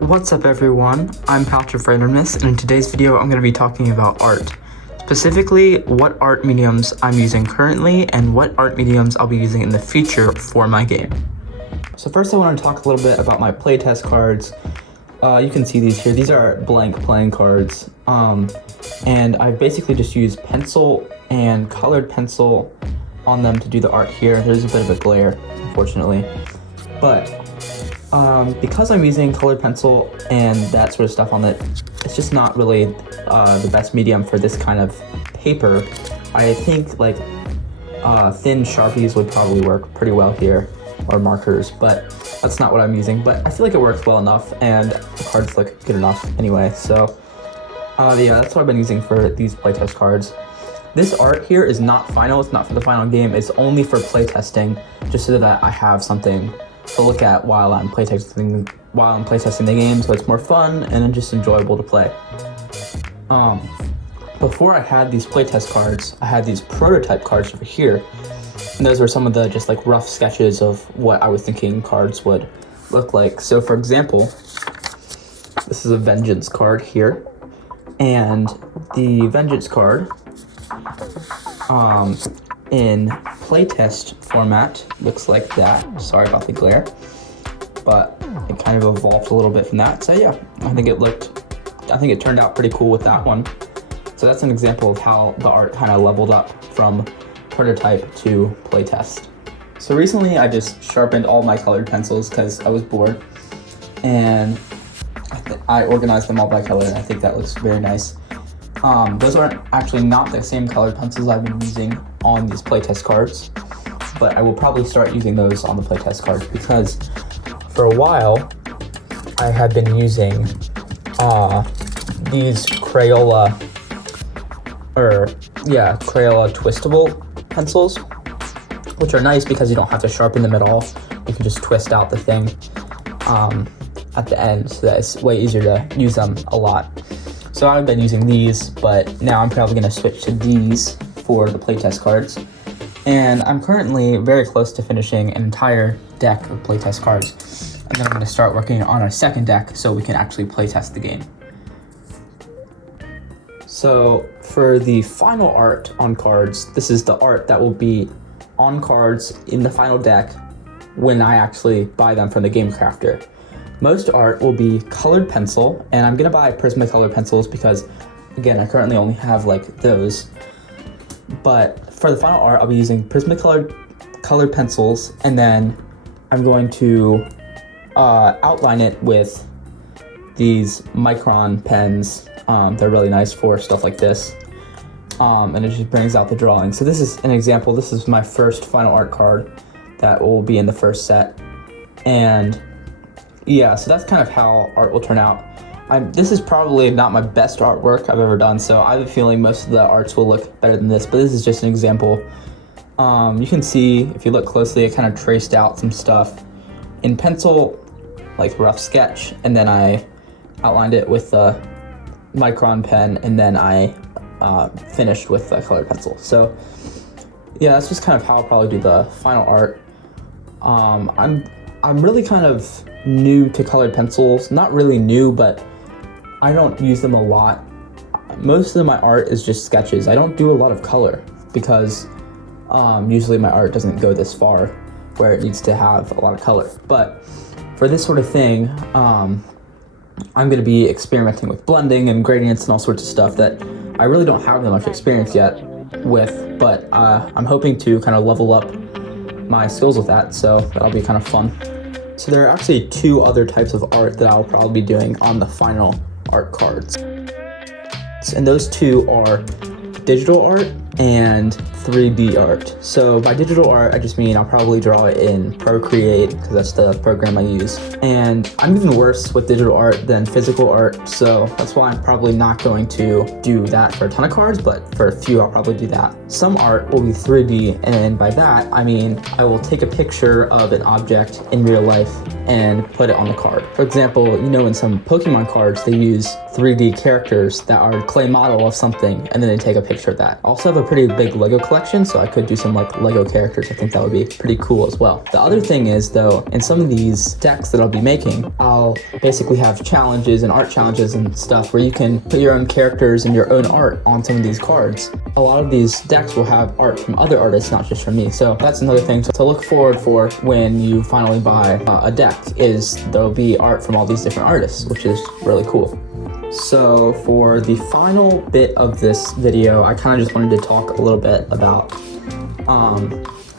What's up everyone, I'm Patrick Randomness, and in today's video I'm going to be talking about art. Specifically, what art mediums I'm using currently and what art mediums I'll be using in the future for my game. So first I want to talk a little bit about my playtest cards. You can see these here, these are blank playing cards. And I basically just use pencil and colored pencil on them to do the art here. There's a bit of a glare, unfortunately. But because I'm using colored pencil and that sort of stuff on it, it's just not really the best medium for this kind of paper. I think like thin Sharpies would probably work pretty well here, or markers, but that's not what I'm using. But I feel like it works well enough and the cards look good enough anyway. So yeah, that's what I've been using for these playtest cards. This art here is not final, it's not for the final game, it's only for playtesting, just so that I have something to look at while I'm playtesting the game, so it's more fun and just enjoyable to play. Before I had these playtest cards, I had these prototype cards over here, and those were some of the just like rough sketches of what I was thinking cards would look like. So for example, this is a Vengeance card here, and the Vengeance card in playtest format looks like that. Sorry about the glare, but it kind of evolved a little bit from that. So yeah, I think it turned out pretty cool with that one. So that's an example of how the art kind of leveled up from prototype to playtest. So recently I just sharpened all my colored pencils because I was bored, and I organized them all by color, and I think that looks very nice. Those aren't actually not the same colored pencils I've been using on these playtest cards, but I will probably start using those on the playtest cards because for a while I had been using these Crayola twistable pencils, which are nice because you don't have to sharpen them at all. You can just twist out the thing at the end, so that it's way easier to use them a lot. So I've been using these, but now I'm probably going to switch to these for the playtest cards. And I'm currently very close to finishing an entire deck of playtest cards. And then I'm going to start working on a second deck so we can actually playtest the game. So for the final art on cards, this is the art that will be on cards in the final deck when I actually buy them from the Game Crafter. Most art will be colored pencil, and I'm gonna buy Prismacolor pencils because, again, I currently only have like those. But for the final art, I'll be using Prismacolor pencils, and then I'm going to outline it with these Micron pens. They're really nice for stuff like this, and it just brings out the drawing. So this is an example. This is my first final art card that will be in the first set, and yeah, so that's kind of how art will turn out. This is probably not my best artwork I've ever done, so I have a feeling most of the arts will look better than this, but this is just an example. You can see, if you look closely, I kind of traced out some stuff in pencil, like rough sketch, and then I outlined it with the Micron pen, and then I finished with the colored pencil. So yeah, that's just kind of how I'll probably do the final art. I'm really kind of new to colored pencils. Not really new, but I don't use them a lot. Most of my art is just sketches. I don't do a lot of color because usually my art doesn't go this far where it needs to have a lot of color. But for this sort of thing, I'm going to be experimenting with blending and gradients and all sorts of stuff that I really don't have that much experience yet with, but I'm hoping to kind of level up my skills with that, so that'll be kind of fun. So there are actually two other types of art that I'll probably be doing on the final art cards. And those two are digital art and 3D art. So by digital art, I just mean I'll probably draw it in Procreate because that's the program I use. And I'm even worse with digital art than physical art, so that's why I'm probably not going to do that for a ton of cards, but for a few I'll probably do that. Some art will be 3D, and by that I mean I will take a picture of an object in real life and put it on the card. For example, you know in some Pokemon cards they use 3D characters that are clay model of something, and then they take a picture of that. I also have a pretty big Lego collection, so I could do some like Lego characters. I think that would be pretty cool as well. The other thing is though, in some of these decks that I'll be making, I'll basically have challenges and art challenges and stuff where you can put your own characters and your own art on some of these cards. A lot of these decks will have art from other artists, not just from me. So that's another thing to look forward for when you finally buy a deck, is there'll be art from all these different artists, which is really cool. So for the final bit of this video, I kind of just wanted to talk a little bit about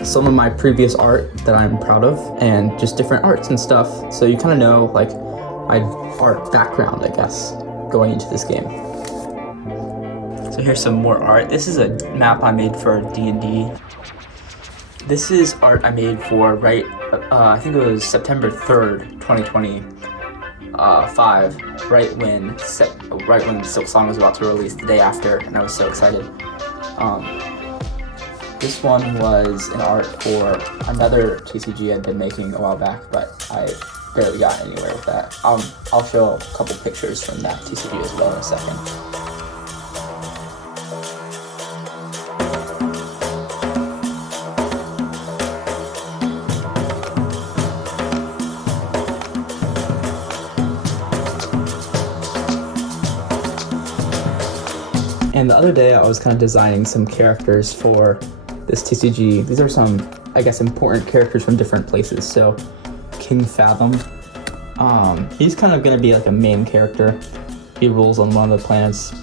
some of my previous art that I'm proud of and just different arts and stuff. So you kind of know like my art background, I guess, going into this game. So here's some more art. This is a map I made for D&D. This is art I made for I think it was September 3rd, 2025, right when Silk Song was about to release, the day after, and I was so excited. This one was an art for another TCG I'd been making a while back, but I barely got anywhere with that. I'll show a couple pictures from that TCG as well in a second. And the other day I was kind of designing some characters for this TCG. These are some, I guess, important characters from different places. So King Fathom, he's kind of gonna be like a main character. He rules on one of the planets.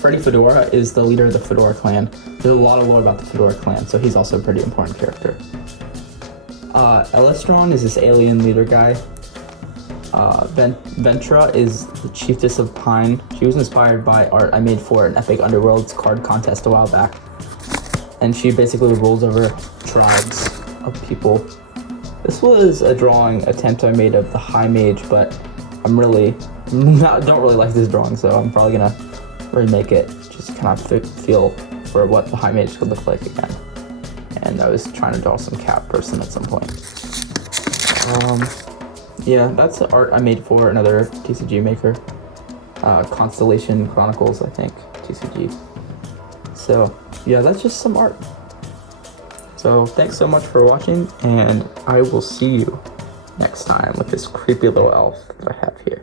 Freddy Fedora is the leader of the Fedora clan. There's a lot of lore about the Fedora clan, so he's also a pretty important character. Elestron is this alien leader guy. Ventra is the chiefess of Pine. She was inspired by art I made for an Epic Underworlds card contest a while back. And she basically rules over tribes of people. This was a drawing attempt I made of the High Mage, but don't really like this drawing, so I'm probably gonna remake it, just kind of feel for what the High Mage could look like again. And I was trying to draw some cat person at some point. Yeah, that's the art I made for another TCG maker. Constellation Chronicles, I think, TCG. So, yeah, that's just some art. So, thanks so much for watching, and I will see you next time with this creepy little elf that I have here.